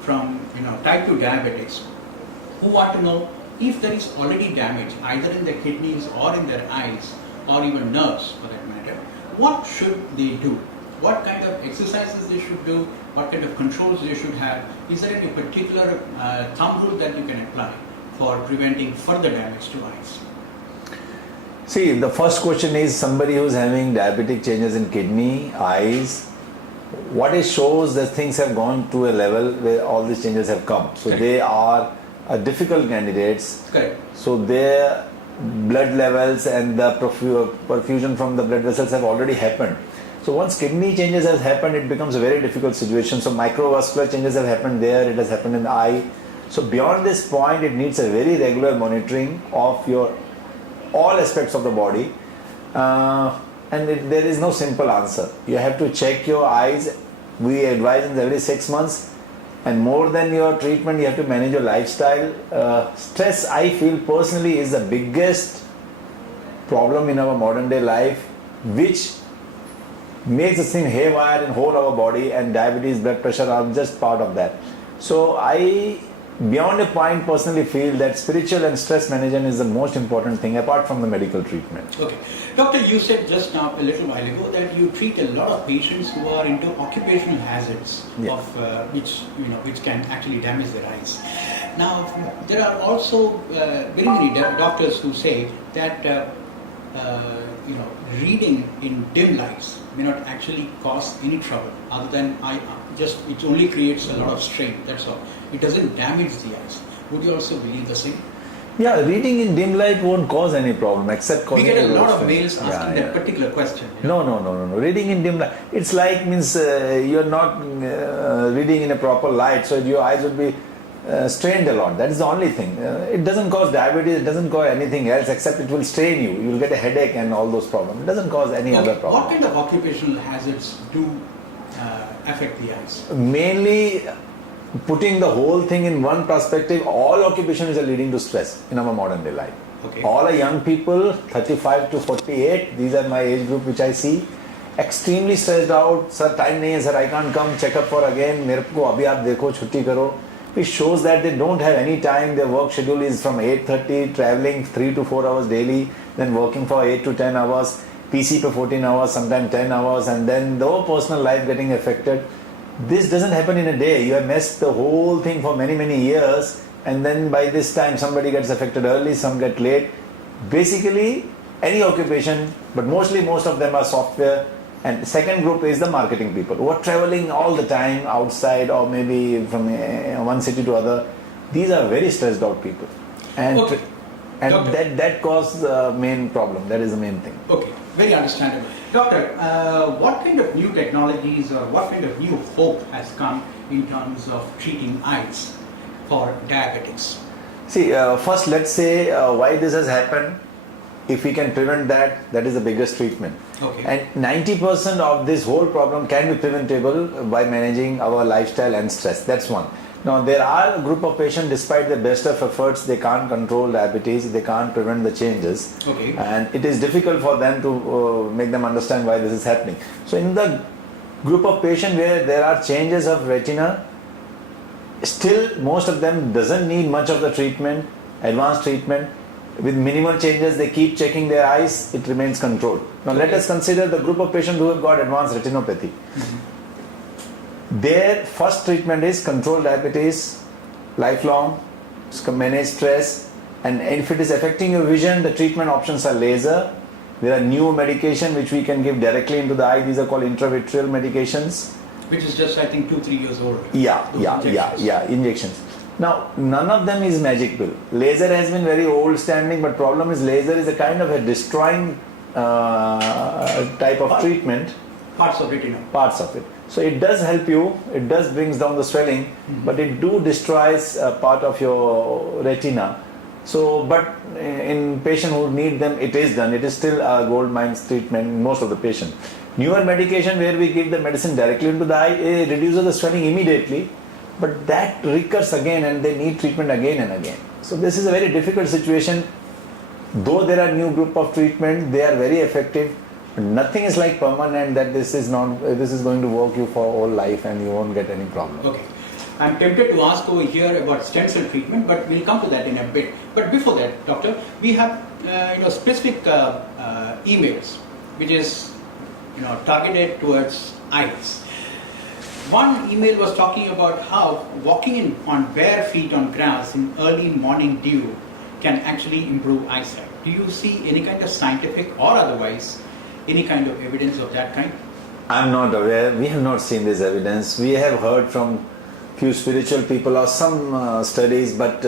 from type 2 diabetics who want to know if there is already damage either in their kidneys or in their eyes or even nerves for that matter, what should they do? What kind of exercises they should do? What kind of controls they should have? Is there any particular thumb rule that you can apply for preventing further damage to eyes? See, the first question is somebody who's having diabetic changes in kidney, eyes, what it shows that things have gone to a level where all these changes have come. So Correct. they are difficult candidates. Correct. So their blood levels and the perfusion from the blood vessels have already happened. So once kidney changes has happened, it becomes a very difficult situation. So microvascular changes have happened there, it has happened in the eye. So beyond this point, it needs a very regular monitoring of your all aspects of the body. There is no simple answer. You have to check your eyes. We advise in every 6 months. And more than your treatment, you have to manage your lifestyle. Stress, I feel personally, is the biggest problem in our modern day life, which makes this thing haywire in whole our body, and diabetes, blood pressure are just part of that. So I, beyond a point, personally feel that spiritual and stress management is the most important thing apart from the medical treatment. Okay. Doctor, you said just now a little while ago that you treat a lot of patients who are into occupational hazards of which can actually damage their eyes. Now, there are also very many doctors who say that reading in dim lights may not actually cause any trouble other than it only creates a lot of strain, that's all. It doesn't damage the eyes. Would you also believe the same? Yeah, reading in dim light won't cause any problem except causing. We get a lot of mails asking that particular question. No. Reading in dim light, it's like you're not reading in a proper light, so your eyes would be strained a lot. That is the only thing. It doesn't cause diabetes, it doesn't cause anything else except it will strain you. You will get a headache and all those problems. It doesn't cause any other problem. What kind of occupational hazards do affect the eyes? Mainly, putting the whole thing in one perspective, all occupations are leading to stress in our modern day life. Okay. All are young people, 35 to 48, these are my age group which I see, extremely stressed out. Sir, time nahi hai, sir, I can't come check up for again, mere ko abhi aap dekho, chutti karo. It shows that they don't have any time. Their work schedule is from 8:30, traveling 3 to 4 hours daily, then working for 8 to 10 hours, PC for 14 hours, sometimes 10 hours, and then the whole personal life getting affected. This doesn't happen in a day. You have messed the whole thing for many, many years, and then by this time somebody gets affected early, some get late. Basically, any occupation, but mostly most of them are software. And second group is the marketing people who are traveling all the time outside or maybe from one city to other. These are very stressed out people. And that causes the main problem. That is the main thing. Okay, very understandable. Doctor, what kind of new technologies or what kind of new hope has come in terms of treating eyes for diabetics? See, first let's say why this has happened. If we can prevent that, that is the biggest treatment. Okay. And 90% of this whole problem can be preventable by managing our lifestyle and stress. That's one. Now, there are a group of patients, despite the best of efforts, they can't control diabetes, they can't prevent the changes. Okay. And it is difficult for them to make them understand why this is happening. So, in the group of patients where there are changes of retina, still most of them doesn't need much of the treatment, advanced treatment. With minimal changes, they keep checking their eyes, it remains controlled. Now, let us consider the group of patients who have got advanced retinopathy. Their first treatment is control diabetes, lifelong, manage stress, and if it is affecting your vision, the treatment options are laser. There are new medication which we can give directly into the eye. These are called intravitreal medications. Which is just, I think, 2-3 years old. Injections. Now, none of them is magic pill. Laser has been very old standing, but problem is laser is a kind of a destroying type of treatment. Parts of retina. Parts of it. So it does help you, it does brings down the swelling, but it destroys part of your retina. So, but in patient who need them, it is done. It is still a gold mine treatment in most of the patient. Newer medication where we give the medicine directly into the eye, it reduces the swelling immediately. But that recurs again and they need treatment again and again. So this is a very difficult situation. Though there are new group of treatment, they are very effective. But nothing is like permanent that this is going to work you for all life and you won't get any problem. Okay. I'm tempted to ask over here about stem cell treatment, but we'll come to that in a bit. But before that, doctor, we have specific emails which is targeted towards eyes. One email was talking about how walking on bare feet on grass in early morning dew can actually improve eyesight. Do you see any kind of scientific or otherwise any kind of evidence of that kind? I'm not aware. We have not seen this evidence. We have heard from few spiritual people or some studies, but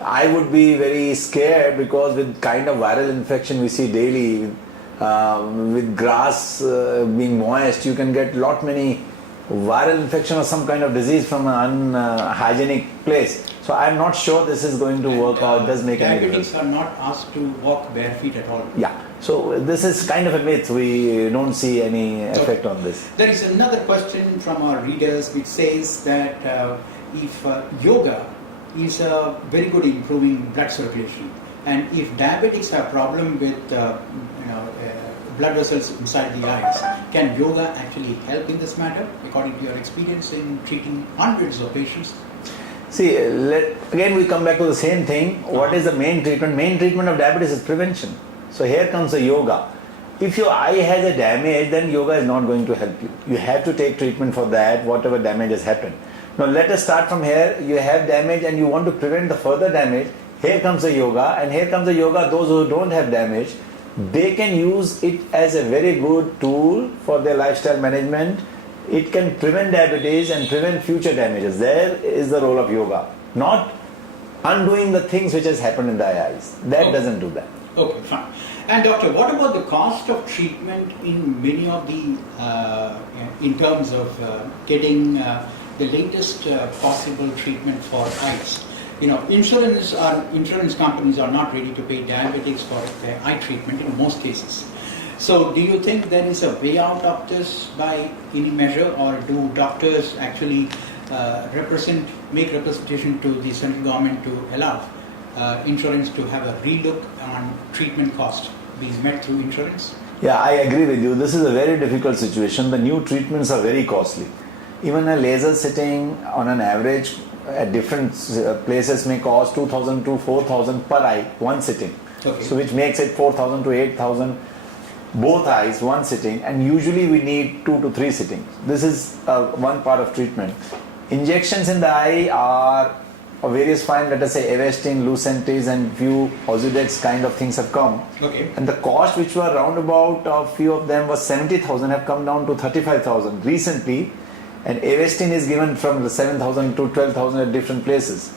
I would be very scared because with kind of viral infection we see daily, with grass being moist, you can get lot many viral infection or some kind of disease from an unhygienic place. So I'm not sure this is going to work out. It does make any difference. Diabetics are not asked to walk bare feet at all. Yeah. So this is kind of a myth. We don't see any effect on this. There is another question from our readers which says that if yoga is very good in improving blood circulation, and if diabetics have problem with blood vessels inside the eyes, can yoga actually help in this matter according to your experience in treating hundreds of patients? See, again we come back to the same thing. What is the main treatment? Main treatment of diabetes is prevention. So here comes the yoga. If your eye has a damage, then yoga is not going to help you. You have to take treatment for that, whatever damage has happened. Now let us start from here. You have damage and you want to prevent the further damage. Here comes the yoga, and here comes the yoga. Those who don't have damage, they can use it as a very good tool for their lifestyle management. It can prevent diabetes and prevent future damages. There is the role of yoga. Not undoing the things which has happened in the eyes. That doesn't do that. Okay, fine. And doctor, what about the cost of treatment in many of the, in terms of getting the latest possible treatment for eyes? Insurance companies are not ready to pay diabetics for their eye treatment in most cases. So do you think there is a way out of this by any measure, or do doctors actually make representation to the central government to allow insurance to have a relook on treatment cost being met through insurance? Yeah, I agree with you. This is a very difficult situation. The new treatments are very costly. Even a laser sitting on an average at different places may cost 2,000 to 4,000 per eye, one sitting. Okay. So which makes it 4,000 to 8,000 both eyes, one sitting, and usually we need 2 to 3 sittings. This is one part of treatment. Injections in the eye are of various kind, let us say Avastin, Lucentis and few Ozurdex kind of things have come. Okay. And the cost which were roundabout, a few of them was 70,000 have come down to 35,000 recently, and Avastin is given from the 7,000 to 12,000 at different places.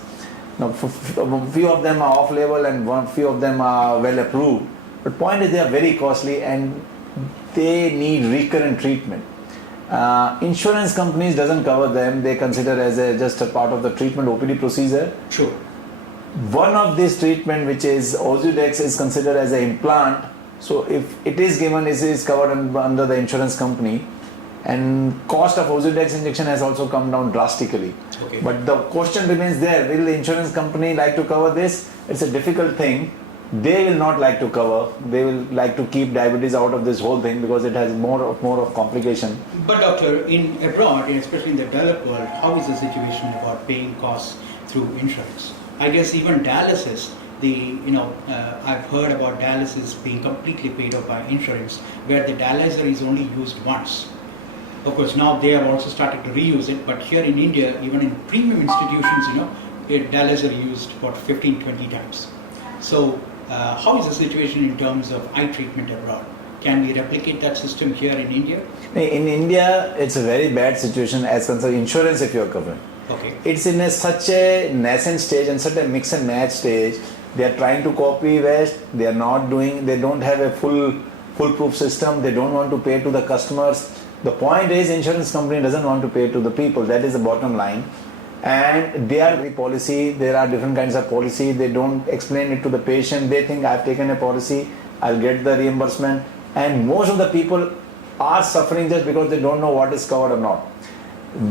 Now few of them are off label and few of them are well approved, but point is they are very costly and they need recurrent treatment. Insurance companies doesn't cover them. They consider as just a part of the treatment OPD procedure. Sure. One of this treatment, which is Ozurdex, is considered as an implant. So if it is given, it is covered under the insurance company. And cost of Ozurdex injection has also come down drastically. Okay. But the question remains there: will the insurance company like to cover this? It's a difficult thing. They will not like to cover. They will like to keep diabetes out of this whole thing because it has more of complication. But doctor, in abroad, especially in the developed world, how is the situation about paying costs through insurance? I guess even dialysis, I've heard about dialysis being completely paid off by insurance, where the dialyzer is only used once. Of course, now they have also started to reuse it, but here in India, even in premium institutions, the dialyzer used about 15-20 times. So how is the situation in terms of eye treatment abroad? Can we replicate that system here in India? In India, it's a very bad situation as concerns insurance if you are covered. Okay. It's in such a nascent stage and such a mix and match stage. They are trying to copy West. They are not doing. They don't have a foolproof system. They don't want to pay to the customers. The point is, insurance company doesn't want to pay to the people. That is the bottom line. And they are the policy. There are different kinds of policy. They don't explain it to the patient. They think I've taken a policy, I'll get the reimbursement. And most of the people are suffering just because they don't know what is covered or not.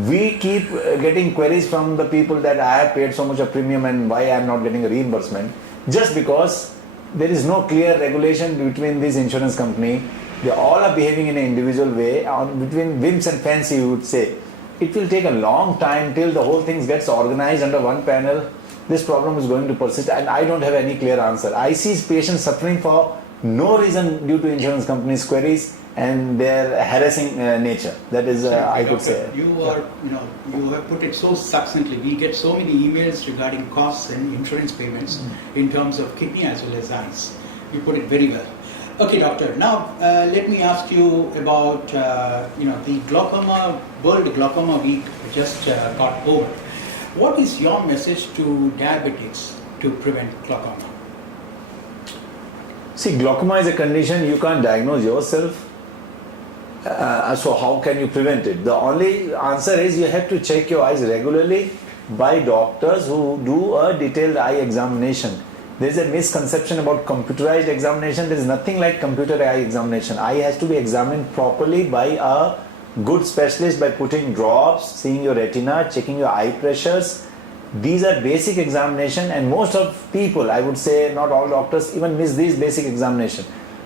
We keep getting queries from the people that I have paid so much of premium and why I am not getting a reimbursement. Just because there is no clear regulation between these insurance company. They all are behaving in an individual way, between whims and fancy, you would say. it will take a long time till the whole thing gets organized under one panel. This problem is going to persist, and I don't have any clear answer. I see patients suffering for no reason due to insurance companies' queries and their harassing nature. That is, I could say. You are, you have put it so succinctly. We get so many emails regarding costs and insurance payments in terms of kidney as well as eyes. You put it very well. Okay, doctor. Now, let me ask you about, the glaucoma, World Glaucoma Week just got over. What is your message to diabetics to prevent glaucoma? See, glaucoma is a condition you can't diagnose yourself. So how can you prevent it? The only answer is you have to check your eyes regularly by doctors who do a detailed eye examination. There is a misconception about computerized examination. There is nothing like computer eye examination. Eye has to be examined properly by a good specialist by putting drops, seeing your retina, checking your eye pressures. These are basic examination, and most of people, I would say not all doctors, even miss these basic examination.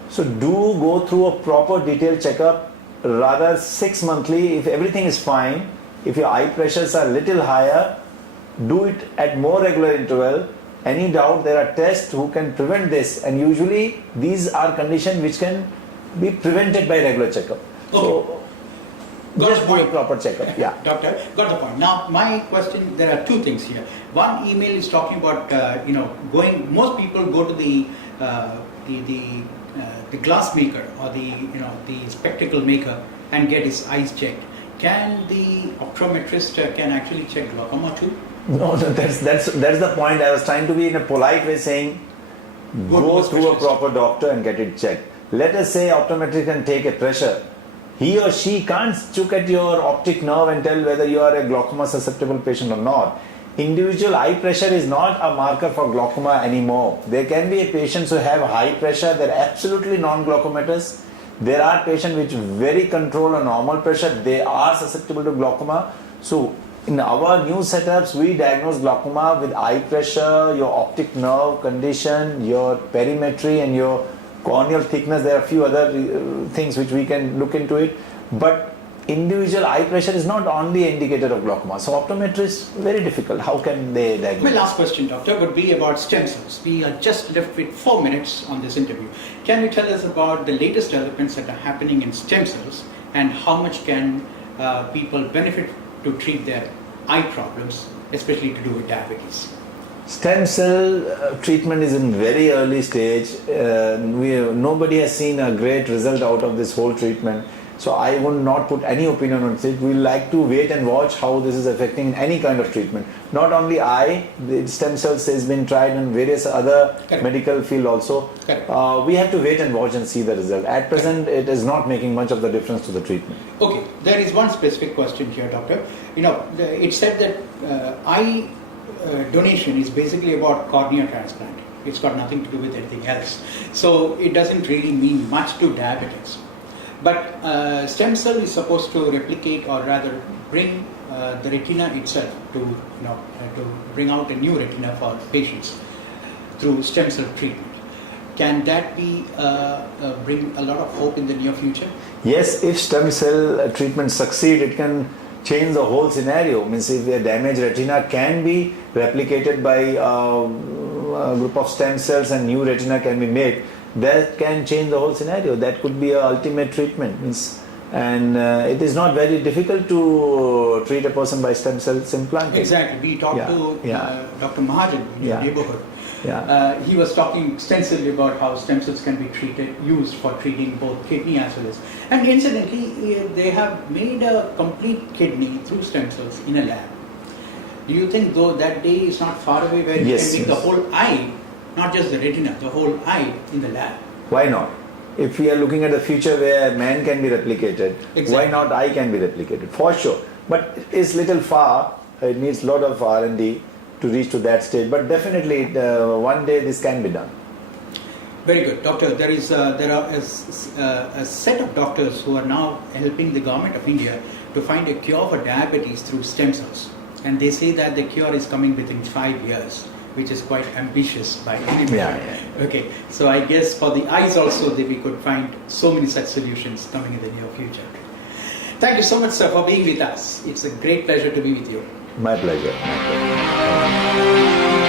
So do go through a proper detailed checkup, rather 6 monthly. If everything is fine, if your eye pressures are little higher, do it at more regular interval. Any doubt, there are tests who can prevent this, and usually these are conditions which can be prevented by regular checkup. Okay. So just do a proper checkup. Yeah. Doctor, got the point. Now, my question, there are two things here. One email is talking about, most people go to the glass maker or the spectacle maker and get his eyes checked. Can the optometrist can actually check glaucoma too? No, that's the point. I was trying to be in a polite way saying, go through a proper doctor and get it checked. Let us say optometrist can take a pressure. He or she can't look at your optic nerve and tell whether you are a glaucoma susceptible patient or not. Individual eye pressure is not a marker for glaucoma anymore. There can be a patients who have high pressure, they're absolutely non-glaucomatous. There are patients which very control a normal pressure, they are susceptible to glaucoma. So in our new setups, we diagnose glaucoma with eye pressure, your optic nerve condition, your perimetry and your corneal thickness. There are a few other things which we can look into it. But individual eye pressure is not only an indicator of glaucoma. So optometrists, very difficult. How can they diagnose? My last question, doctor, would be about stem cells. We are just left with 4 minutes on this interview. Can you tell us about the latest developments that are happening in stem cells and how much can people benefit to treat their eye problems, especially to do with diabetes? Stem cell treatment is in very early stage. Nobody has seen a great result out of this whole treatment. So I would not put any opinion on it. We like to wait and watch how this is affecting any kind of treatment. Not only eye, the stem cells has been tried in various other medical field also. We have to wait and watch and see the result. At present, it is not making much of the difference to the treatment. Okay, there is one specific question here, doctor. It's said that eye donation is basically about cornea transplant. It's got nothing to do with anything else. So it doesn't really mean much to diabetics. But stem cell is supposed to replicate, or rather bring the retina itself to bring out a new retina for patients through stem cell treatment. Can that be bring a lot of hope in the near future? Yes, if stem cell treatment succeed, it can change the whole scenario. Means if a damaged retina can be replicated by a group of stem cells and new retina can be made, that can change the whole scenario. That could be a ultimate treatment. And it is not very difficult to treat a person by stem cells implanted. Exactly. We talked to Dr. Mahajan in your neighborhood. He was talking extensively about how stem cells can be used for treating both kidney as well as. And incidentally, they have made a complete kidney through stem cells in a lab. Do you think, though, that day is not far away where you can make the whole eye, not just the retina, the whole eye in the lab? Why not? If we are looking at the future where man can be replicated, why not eye can be replicated? For sure. But it's little far. It needs a lot of R&D to reach to that stage. But definitely, one day this can be done. Very good, doctor. There are a set of doctors who are now helping the government of India to find a cure for diabetes through stem cells, and they say that the cure is coming within 5 years, which is quite ambitious by any measure. Okay, so I guess for the eyes also we could find so many such solutions coming in the near future. Thank you so much, sir, for being with us. It's a great pleasure to be with you. My pleasure. My pleasure.